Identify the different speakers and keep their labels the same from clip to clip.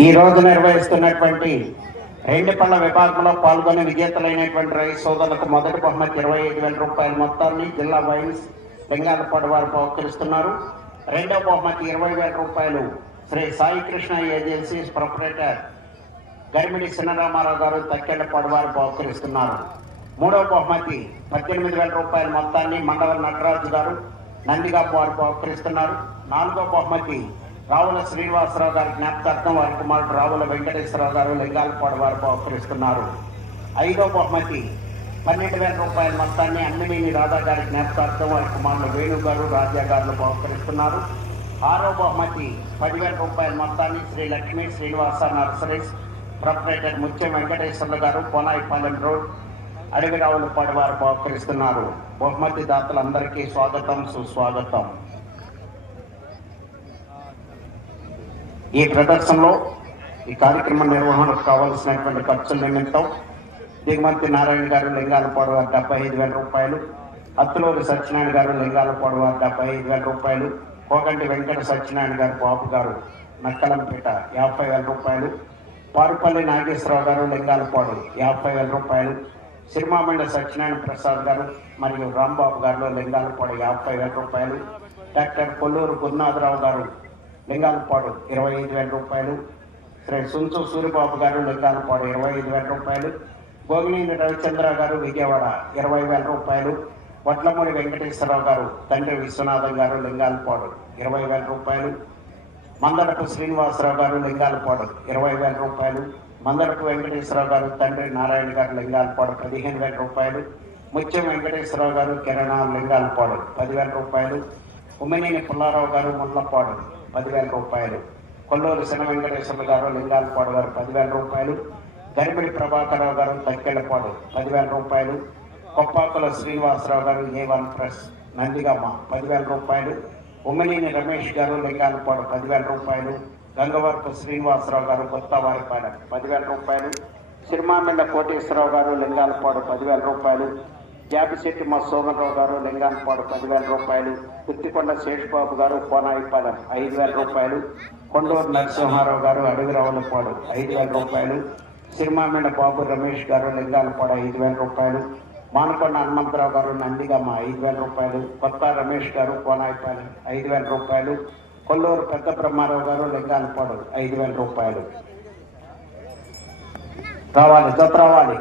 Speaker 1: ఈ రోజు నిర్వహిస్తున్నటువంటి రెండు పళ్ళ విభాగంలో పాల్గొనే విజేతలైనటువంటి రైతు సోదరులకు మొదటి బహుమతి ఇరవై ఐదు వేల రూపాయల మొత్తాన్ని జిల్లా వైన్స్ లింగాలపాడు వారు పోకరిస్తున్నారు. రెండవ బహుమతి ఇరవై వేల రూపాయలు శ్రీ సాయి కృష్ణ ఏజెన్సీస్ ప్రొపరేటర్ గర్మిణి చిన్నరామారావు గారు తక్కెళ్ళపాడు వారు పోకరిస్తున్నారు. మూడవ బహుమతి పద్దెనిమిది వేల రూపాయల మొత్తాన్ని మండల నటరాజు గారు నందిగాపు వారు పోకరిస్తున్నారు. నాలుగో బహుమతి రావుల శ్రీనివాసరావు గారి జ్ఞాపకార్థం వారి కుమారుడు రావుల వెంకటేశ్వరరావు గారు లింగాలపాడు వారు బహుకరిస్తున్నారు ఐదో బహుమతి పన్నెండు వేల రూపాయల మొత్తాన్ని అన్నమేని రాధా గారి జ్ఞాపకార్థం వారి కుమారులు వేణు గారు రాజా గారు బహుకరిస్తున్నారు ఆరో బహుమతి పదివేల రూపాయల మొత్తాన్ని Shri Lakshmi Srinivasa nurseries proprietor Mutyam Venkateswarlu garu Ponayipalem road Adaviravulapadu వారు బహుకరిస్తున్నారు బహుమతి దాతలందరికీ స్వాగతం సుస్వాగతం. ఈ ప్రదర్శనలో ఈ కార్యక్రమ నిర్వహణకు కావలసినటువంటి ఖర్చుల నిమిత్తం దిగుమతి నారాయణ గారు లింగాలపాడు వారు డెబ్బై ఐదు వేల రూపాయలు. అత్తులూరి సత్యనారాయణ గారు లింగాలపాడు వారు డెబ్బై ఐదు వేల రూపాయలు. కోగంటి వెంకట సత్యనారాయణ గారు బాబు గారు నక్కలంపేట యాభై వేల రూపాయలు. పారుపల్లి నాగేశ్వరరావు గారు లింగాలపాడు యాభై వేల రూపాయలు. సిరిమామండ సత్యనారాయణ ప్రసాద్ గారు మరియు రాంబాబు గారు లింగాలపాడు యాభై వేల రూపాయలు. డాక్టర్ కొల్లూరు గురునాథరావు గారు లింగాలపాడు ఇరవై ఐదు వేల రూపాయలు. సుంచు సూరిబాబు గారు లింగాలపాడు ఇరవై ఐదు వేల రూపాయలు. గోగినేని రవిచంద్ర గారు విజయవాడ ఇరవై వేల రూపాయలు. వడ్లమూడి వెంకటేశ్వరరావు గారు తండ్రి విశ్వనాథం గారు లింగాలపాడు ఇరవై వేల రూపాయలు. మందడపు శ్రీనివాసరావు గారు లింగాలపాడు ఇరవై వేల రూపాయలు. మందడపు వెంకటేశ్వరరావు గారు తండ్రి నారాయణ గారు లింగాలపాడు పదిహేను వేల రూపాయలు. ముత్యం వెంకటేశ్వరరావు గారు కిరణ లింగాలపాడు పదివేల రూపాయలు. ఉమ్మినేని పుల్లారావు గారు ముళ్ళపాడు పదివేల రూపాయలు. కొల్లూరు శన వెంకటేశ్వర గారు లింగాలపాడు గారు పదివేల రూపాయలు. గరిమిడి ప్రభాకరరావు గారు తక్కెళ్ళపాడు పదివేల రూపాయలు. కొప్పాకుల శ్రీనివాసరావు గారు ఏ వన్ ప్రెస్ నందిగమ్మ పదివేల రూపాయలు. ఉమ్మనేని రమేష్ గారు లింగాలపాడు పదివేల రూపాయలు. గంగవరపు శ్రీనివాసరావు గారు కొత్త వారిపాడ పదివేల రూపాయలు. సిరిమామిళ్ళ కోటేశ్వరరావు గారు లింగాలపాడు పదివేల రూపాయలు. జాబిశెట్టి మా సోమరావు గారు లింగాలపాడు పదివేల రూపాయలు కుత్తికొండ శేషబాబు గారు కోనాయిపాలెం ఐదు వేల రూపాయలు కొండూరు నరసింహారావు గారు అడవిరావులపాడు ఐదు వేల రూపాయలు సిరిమామిళ్ళ బాబు రమేష్ గారు లింగాలపాడు ఐదు వేల రూపాయలు మానకొండ హనుమంతరావు గారు నందిగమ్మ ఐదు వేల రూపాయలు కొత్త రమేష్ గారు కోనాయిపాలెం ఐదు వేల రూపాయలు కొల్లూరు పెద్ద బ్రహ్మారావు గారు లింగాలపాడు ఐదు వేల రూపాయలు. రావాలి జత రావాలి.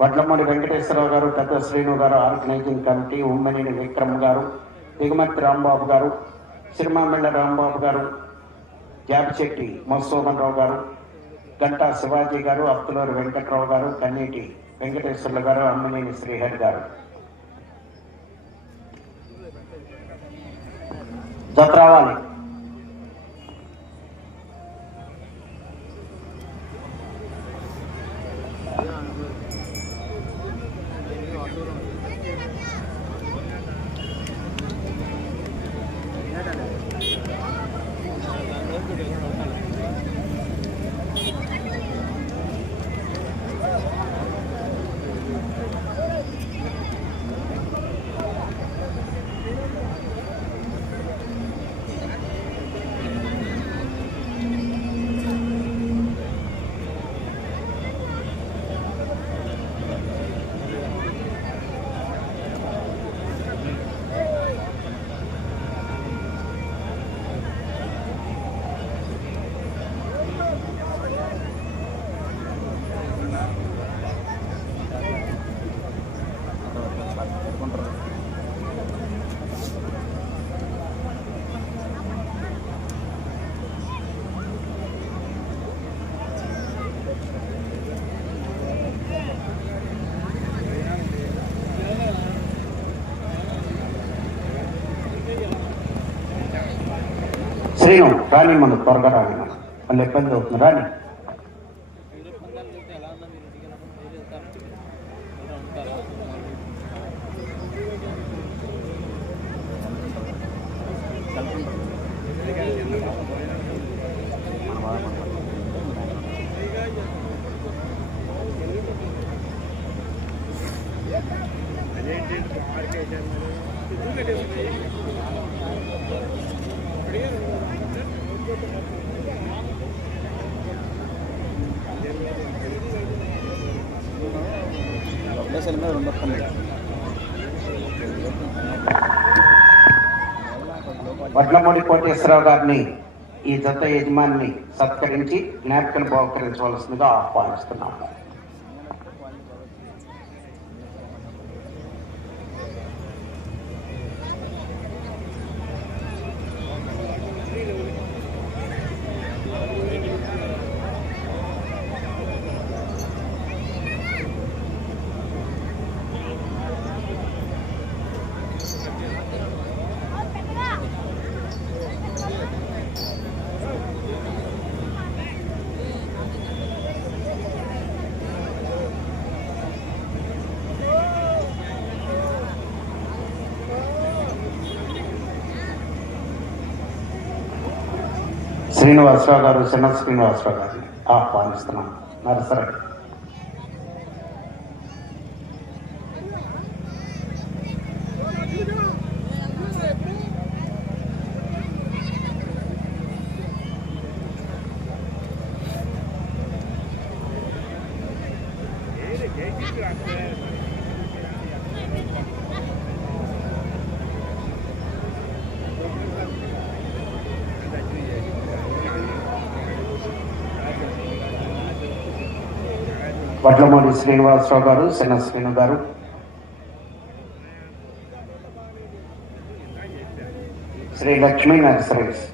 Speaker 1: వడ్లమూడి వెంకటేశ్వరరావు గారు పెద్ద శ్రీను గారు ఆర్గనైజింగ్ కమిటీ ఉమ్మనేని విక్రమ్ గారు దిగుమతి రాంబాబు గారు సిరిమామిళ్ళ రాంబాబు గారు జాబిశెట్టి మధుసూదన్ రావు గారు గంటా శివాజీ గారు అప్తులూరు వెంకట్రావు గారు కన్నీటి వెంకటేశ్వర్లు గారు అమ్మనేని శ్రీహరి గారు. జత్రావాలి ఉదయం రాని మనం త్వరగా రాని మనం మళ్ళీ ఇబ్బంది అవుతుంది. రాని
Speaker 2: అదేంటి
Speaker 1: వడ్లమూడి సెల్ మీద గారిని ఈ జత యజమాని సత్కరించి జ్ఞాపికలు బహుకరించవలసిందిగా ఆహ్వానిస్తున్నాము. శ్రీనివాసరావు గారు చిన్న శ్రీనివాసరావు గారిని ఆహ్వానిస్తున్నాను నరసరావు. వడ్లమూడి శ్రీనివాసరావు గారు సెన శ్రీను గారు. శ్రీ లక్ష్మీ నర్సరీస్.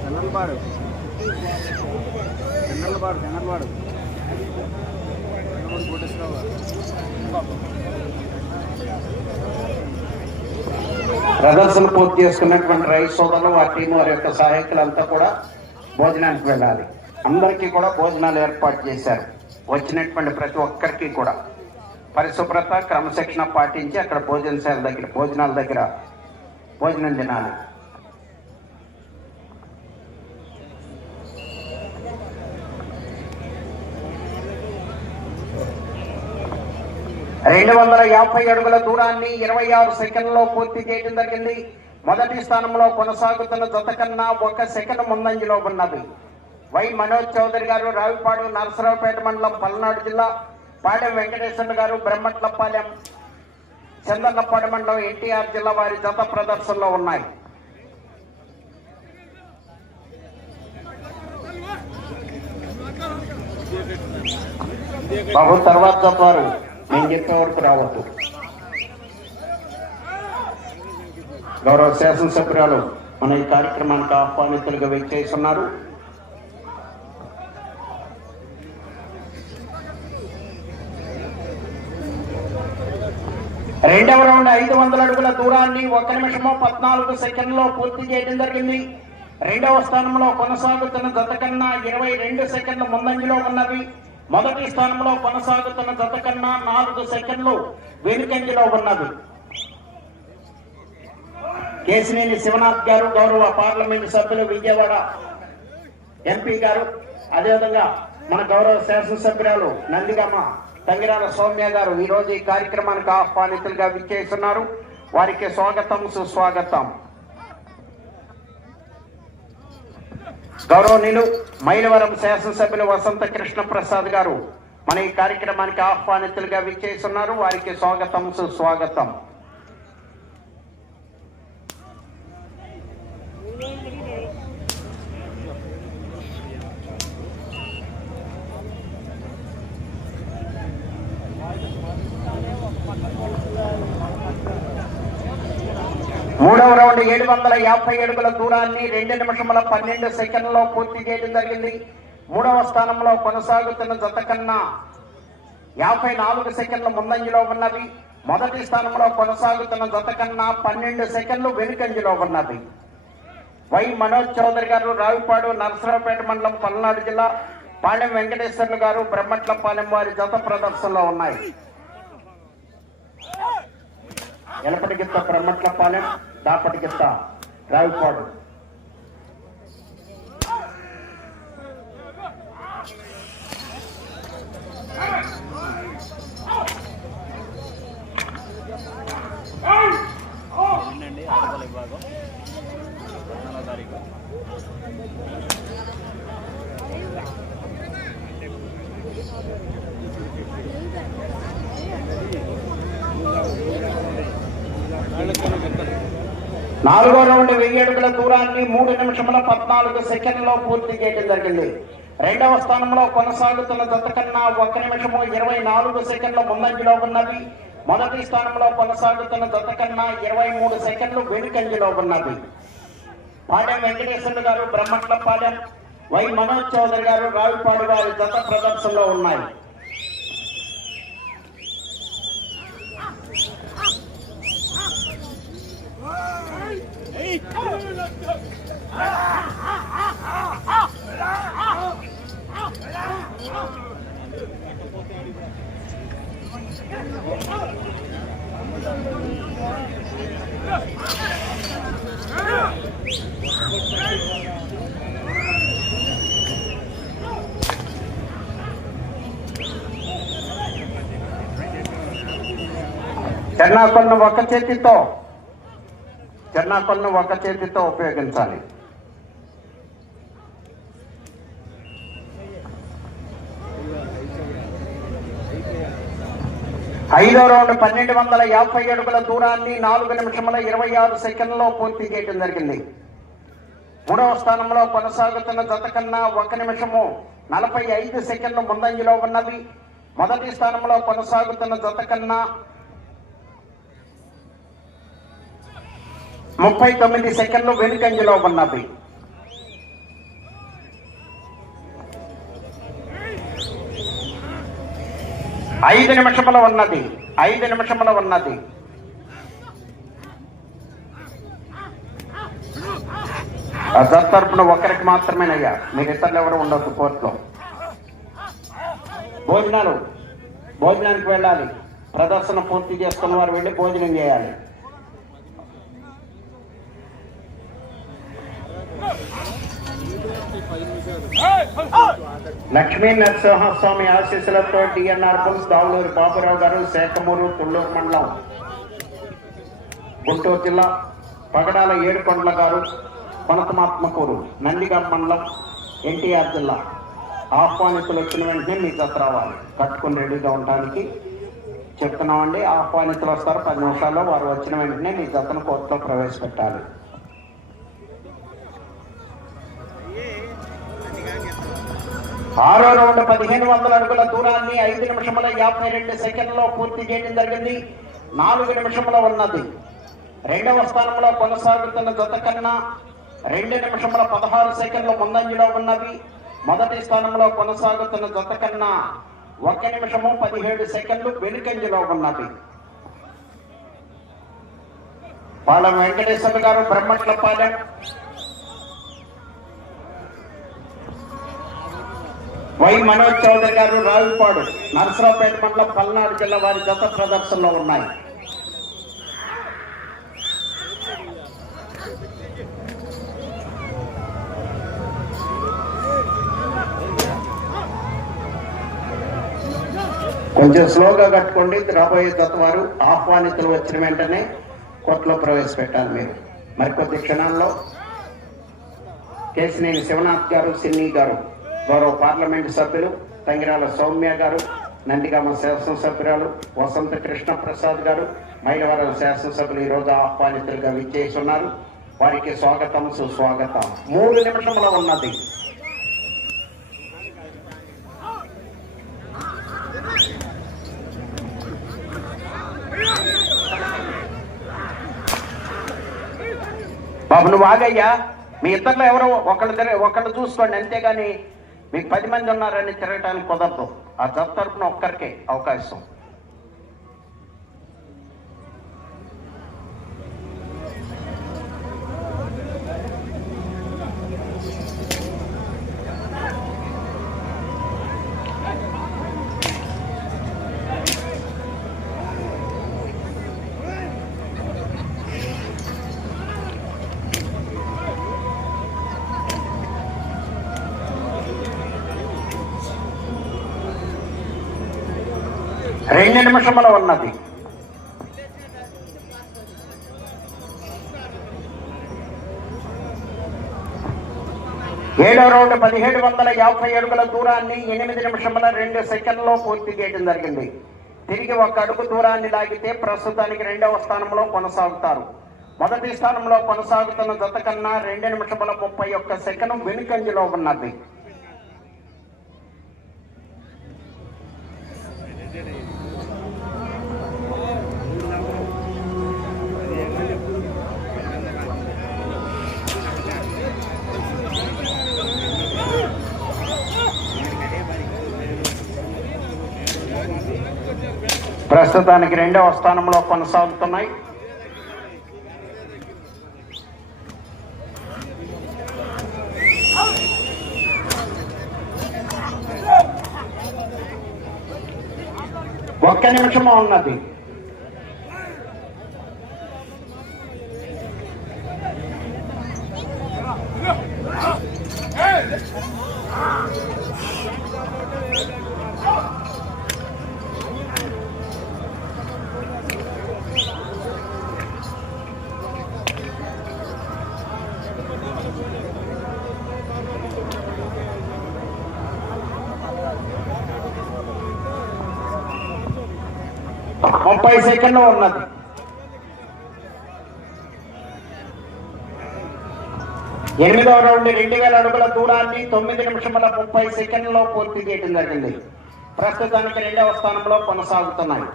Speaker 2: చెన్నలపాడు చెన్నలపాడు చెన్నలపాడు కోటేశ్వరరావు
Speaker 1: ప్రదర్శన పూర్తి చేసుకున్నటువంటి రైతు సోదరులు వారి టీం వారి యొక్క సహాయకులంతా కూడా భోజనానికి వెళ్ళాలి. అందరికీ కూడా భోజనాలు ఏర్పాటు చేశారు. వచ్చినటువంటి ప్రతి ఒక్కరికి కూడా. పరిశుభ్రత క్రమశిక్షణ పాటించి అక్కడ భోజనశాల దగ్గర భోజనాల దగ్గర భోజనం తినాలి. రెండు వందల యాభై అడుగుల దూరాన్ని ఇరవై ఆరు సెకండ్లో పూర్తి చేయడం జరిగింది. మొదటి స్థానంలో కొనసాగుతున్న జత కన్నా ఒక సెకండ్ ముందంజలో ఉన్నది. వై మనోజ్ చౌదరి గారు రావిపాడు నరసరావుపేట మండలం పల్నాడు జిల్లా పాడెం వెంకటేశ్వర గారు బ్రహ్మట్లపాలెం చందన్నపాడు మండలం ఎన్టీఆర్ జిల్లా వారి జత ప్రదర్శనలో ఉన్నాయి. బాబు తర్వాత వారు నేను చెప్పే వరకు రావద్దు. గౌరవ శాసనసభ్యురాలు మన ఈ కార్యక్రమానికి ఆహ్వానితులుగా వెచ్చేస్తున్నారు రెండవ రౌండ్ ఐదు వందల అడుగుల దూరాన్ని ఒక నిమిషము పద్నాలుగు సెకండ్లో పూర్తి చేయడం జరిగింది. రెండవ స్థానంలో కొనసాగుతున్న జత కన్నా ఇరవై రెండు సెకండ్ల ముందంజలో ఉన్నవి. మొదటి స్థానంలో కొనసాగుతున్న జత కన్నా నాలుగు సెకండ్లు వెనుకంజలో ఉన్నవి. కేసినేని శివనాథ్ గారు గౌరవ పార్లమెంటు సభ్యులు విజయవాడ ఎంపీ గారు అదేవిధంగా మన గౌరవ శాసనసభ్యురాలు నందిగమ్మ తంగిరాల సౌమ్య గారు ఈ రోజు ఈ కార్యక్రమానికి ఆహ్వానితులుగా విచ్చేస్తున్నారు. వారికి స్వాగతం సుస్వాగతం. గౌరవనీయులు మైలవరం శాసనసభ్యులు వసంత కృష్ణ ప్రసాద్ గారు మన ఈ కార్యక్రమానికి ఆహ్వానితులుగా విచ్చేస్తున్నారు. వారికి స్వాగతం సుస్వాగతం. మూడవ రౌండ్ ఏడు వందల యాభై అడుగుల దూరాన్ని రెండు నిమిషముల పన్నెండు సెకండ్లలో పూర్తి చేయడం జరిగింది. మూడవ స్థానంలో కొనసాగుతున్న జత కన్నా యాభై నాలుగు సెకండ్ల ముందంజలో ఉన్నవి. మొదటి స్థానంలో కొనసాగుతున్న జత కన్నా పన్నెండు సెకండ్లు వెనుకంజలో ఉన్నవి. వై మనోజ్ చౌదరి గారు రావిపాడు నరసరావుపేట మండలం పల్నాడు జిల్లా పాలెం వెంకటేశ్వర్లు గారు బ్రహ్మట్లపాలెం వారి జత ప్రదర్శనలో ఉన్నాయి. ఎలపటి గిత్త బ్రహ్మట్లపాలెం. దాపటి డ్రైవ్ రావిపాడు
Speaker 2: ఏంటండి విభాగం తారీఖు
Speaker 1: నాలుగో రౌండ్ వెయ్యి అడుగుల దూరాన్ని మూడు నిమిషముల పద్నాలుగు సెకండ్లో పూర్తి చేయడం జరిగింది. రెండవ స్థానంలో కొనసాగుతున్న జత కన్నా ఒక నిమిషము ఇరవై నాలుగు సెకండ్ల ముందంజలో ఉన్నవి. మొదటి స్థానంలో కొనసాగుతున్న జత కన్నా ఇరవై మూడు సెకండ్లు వెనుకంజలో ఉన్నవి. పాడెం వెంకటేశ్వరుడు గారు బ్రహ్మట్లపాలెం వై మనోజ్ చౌదరి గారు రావిపాడు వారి జత ప్రదర్శనలో ఉన్నాయి. చెన్నాకొలను ఒక చేతితో చెన్నాకొలను ఒక చేతితో ఉపయోగించాలి. ఐదో రౌండ్ పన్నెండు వందల యాభై అడుగుల దూరాన్ని నాలుగు నిమిషముల ఇరవై ఆరు సెకండ్లో పూర్తి చేయడం జరిగింది. మూడవ స్థానంలో కొనసాగుతున్న జత కన్నా ఒక నిమిషము నలభై ఐదు సెకండ్లు ముందంజలో ఉన్నవి మొదటి స్థానంలో కొనసాగుతున్న జత కన్నా ముప్పై తొమ్మిది సెకండ్లు వెనుకంజలో ఉన్నది. ఐదు నిమిషముల ఉన్నది. ఐదు నిమిషముల ఉన్నది. ఆ తరపున ఒకరికి మాత్రమేనయ్యా. మీరు ఇతరులు ఎవరు ఉండొద్దు కోర్టులో. భోజనాలు. భోజనానికి వెళ్ళాలి. ప్రదర్శన పూర్తి చేసుకున్న వారు వెళ్ళి భోజనం చేయాలి. లక్ష్మీ నరసింహస్వామి ఆశీస్సులతో డిఎన్ఆర్ పుల్స్ దావులూరు బాబురావు గారు శేఖమూరు తుళ్ళూరు మండలం గుంటూరు జిల్లా పగడాల ఏడుకొండల గారు కొనతమాత్మకూరు నందిగాం మండలం ఎన్టీఆర్ జిల్లా. ఆహ్వానితులు వచ్చిన వెంటనే మీ జత రావాలి. కట్టుకుని రెడీగా ఉండడానికి చెప్తున్నామండి. ఆహ్వానితులు వస్తారు. పది నిమిషాల్లో వారు వచ్చిన వెంటనే మీ జతను కోర్టులో ప్రవేశపెట్టాలి. ఆరో రౌండ్ పదిహేను వందల అడుగుల దూరాన్ని ఐదు నిమిషముల యాభై రెండు సెకండ్లో పూర్తి చేయడం జరిగింది. నాలుగు నిమిషముల ఉన్నది. రెండవ స్థానంలో కొనసాగుతున్న జత కన్నా రెండు నిమిషముల పదహారు సెకండ్లు ముందంజలో ఉన్నవి. మొదటి స్థానంలో కొనసాగుతున్న జత కన్నా ఒక నిమిషము పదిహేడు సెకండ్లు వెనుకంజలో ఉన్నది. పాలెం వెంకటేశ్వర గారు బ్రహ్మట్లపాలెం వై మనోజ్ చౌదరి గారు రావిపాడు నరసరావుపేట మండలం పల్నాడు జిల్లా వారి జత ప్రదర్శనలో ఉన్నాయి. కొంచెం స్లోగా కట్టుకోండి రాబోయే దత్త వారు ఆహ్వానితులు వచ్చిన వెంటనే కోర్టులో ప్రవేశపెట్టాలి మీరు. మరికొద్ది క్షణాల్లో కేసినేని శివనాథ్ గారు సిన్ని గారు గౌరవ పార్లమెంటు సభ్యులు తంగిరాల సౌమ్య గారు నందిగామ శాసనసభ్యురాలు వసంత కృష్ణ ప్రసాద్ గారు మైలవరం శాసనసభ్యులు ఈ రోజు ఆహ్వానితులుగా విచ్చేసి ఉన్నారు వారికి స్వాగతం సుస్వాగతం. మూడు నిమిషంలో ఉన్నది. బాబు నువ్వు ఆగయ్యా. మీ ఇద్దరు ఎవరో ఒకళ్ళు ఒకళ్ళు చూసుకోండి అంతేగాని మీకు పది మంది ఉన్నారని తిరగటానికి కుదరదు. ఆ జత తరపున ఒక్కరికే అవకాశం. రెండు నిమిషముల ఉన్నది. ఏడో రౌండ్ పదిహేడు వందల యాభై అడుగుల దూరాన్ని ఎనిమిది నిమిషముల రెండు సెకండ్లో పూర్తి చేయడం జరిగింది. తిరిగి ఒక అడుగు దూరాన్ని లాగితే ప్రస్తుతానికి రెండవ స్థానంలో కొనసాగుతారు. మొదటి స్థానంలో కొనసాగుతున్న జత కన్నా రెండు నిమిషముల ముప్పై ఒక్క సెకండ్ వెనుకంజలో ఉన్నది. ప్రస్తుతానికి రెండవ స్థానంలో కొనసాగుతున్నాయి. ఒక్క నిమిషము ఉన్నది. ముప్పై సెకండ్లు ఉన్నది. ఎనిమిదవ రౌండ్ రెండు వేల అడుగుల దూరాన్ని తొమ్మిది నిమిషముల ముప్పై సెకండ్లలో పూర్తి చేయడం జరిగింది. ప్రస్తుతానికి రెండవ స్థానంలో కొనసాగుతున్నాయి.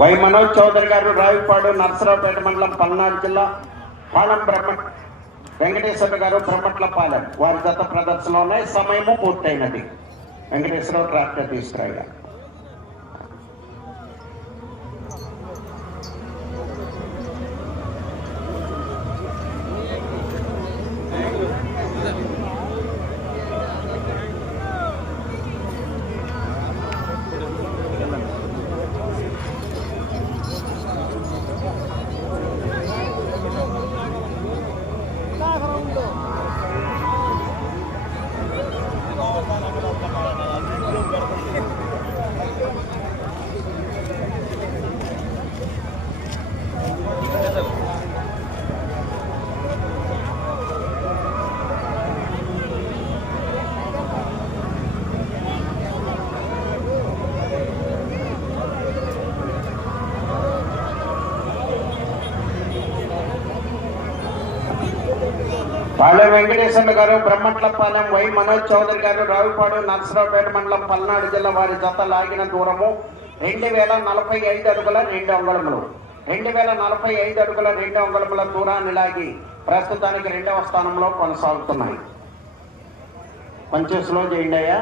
Speaker 1: వై మనోజ్ చౌదరి గారు రావిపాడు నర్సరావుపేట మండలం పల్నాడు జిల్లా పాలెం బ్రహ్మ వెంకటేశ్వర గారు బ్రహ్మట్లపాలెం. వారి గత ప్రదర్శనలోనే సమయము పూర్తయినది. వెంకటేశ్వరరావు ట్రాక్టర్ తీసుకురాగా పాలెం వెంకటేశ్వర గారు బ్రహ్మట్లపాలెం వై మనోజ్ చౌదరి గారు రావుపాడు నర్సరావుపేట మండలం పల్నాడు జిల్లా వారి జత లాగిన దూరము రెండు వేల నలభై ఐదు అడుగుల రెండు అంగుళములు. రెండు వేల నలభై ఐదు అడుగుల రెండు అంగుళముల దూరాన్ని లాగి ప్రస్తుతానికి రెండవ స్థానంలో కొనసాగుతున్నాయి. కొంచెం స్లో చేయండి అయ్యా.